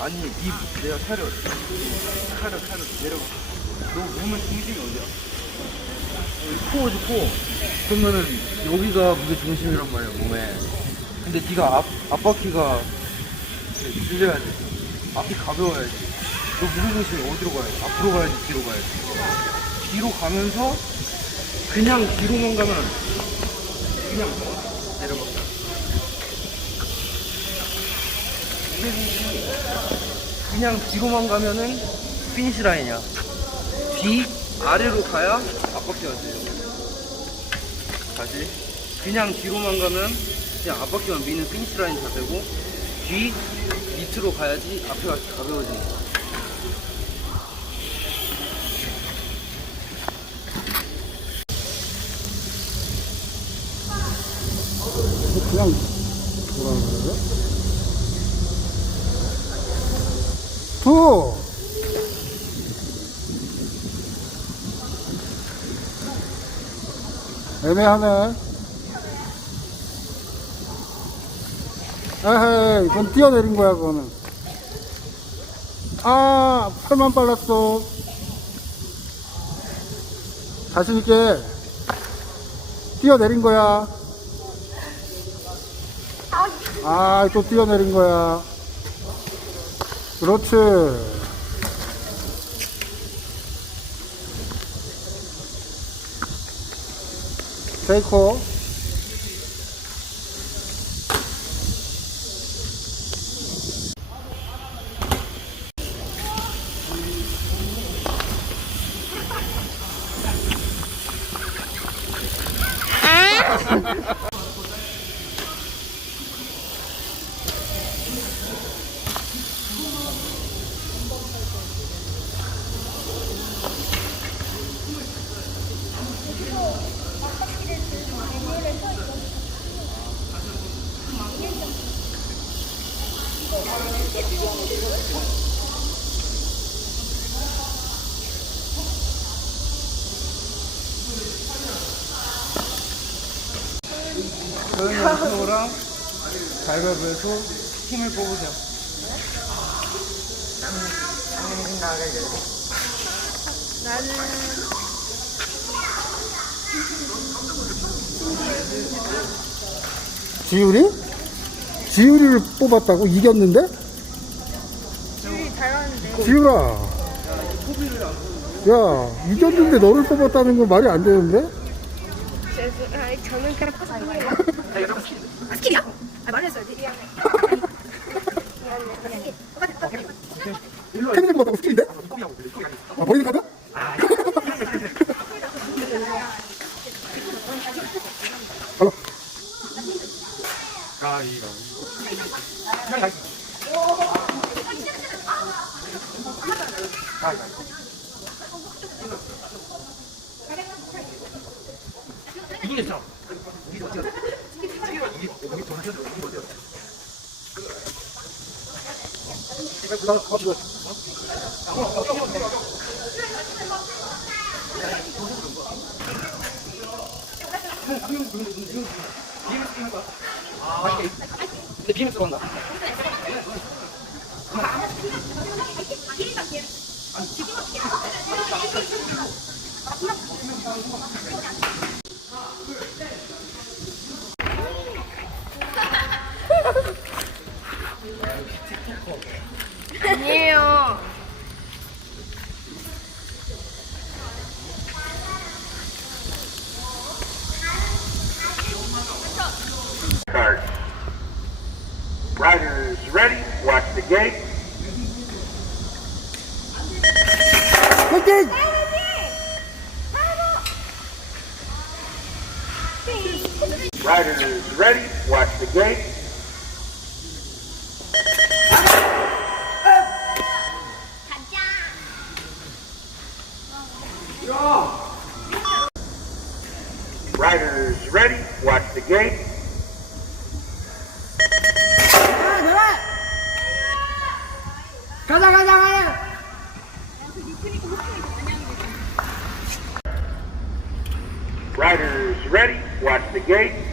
아니 이 내가 차려 차려 차려 내려가 너 몸의 중심이 어디야? 코어지 코 그러면은 여기가 무게 중심이란 말이야 몸에. 근데 네가 앞, 앞바퀴가 들려야 돼 앞이 가벼워야지. 너 무게 중심이 어디로 가야 돼? 앞으로 가야지 뒤로 가야지. 뒤로 가면서 그냥 뒤로만 가면 그냥 내려가 그냥 뒤로만 가면은 피니시 라인이야. 뒤 아래로 가야 앞바퀴가 돼요. 다시 그냥 뒤로만 가면 그냥 앞바퀴만 미는 피니시 라인 다 되고 뒤 밑으로 가야지 앞에가 가벼워지는 거야. 그냥 뭐라 그러죠? 투 애매하네. 에헤이 이건 뛰어내린 거야 그거는. 아 팔만 빨랐어. 자신있게 뛰어내린 거야. 아, 또 뛰어내린 거야. 그렇지. 테이커. 연습으랑 가위바위보에서 힘을 뽑으세요. 지율이? 지율이를 뽑았다고? 이겼는데? 지율아. 야, 이겼는데 너를 뽑았다는 건 말이 안 되는데? 저, 아니, 저는 그냥 파스킬이에요. 아, 스킬이야? 아, 말했어야지. 미안해. 미안해. 똑같아, 똑같아. 태민이 뽑았다고 스킬인데? 아, 버리는 카드? 근데 BMX 간다. 아니 Riders ready. Watch the gate. Riders ready. Watch the gate. 가자, 가자, 가자! Riders ready. Watch the gate.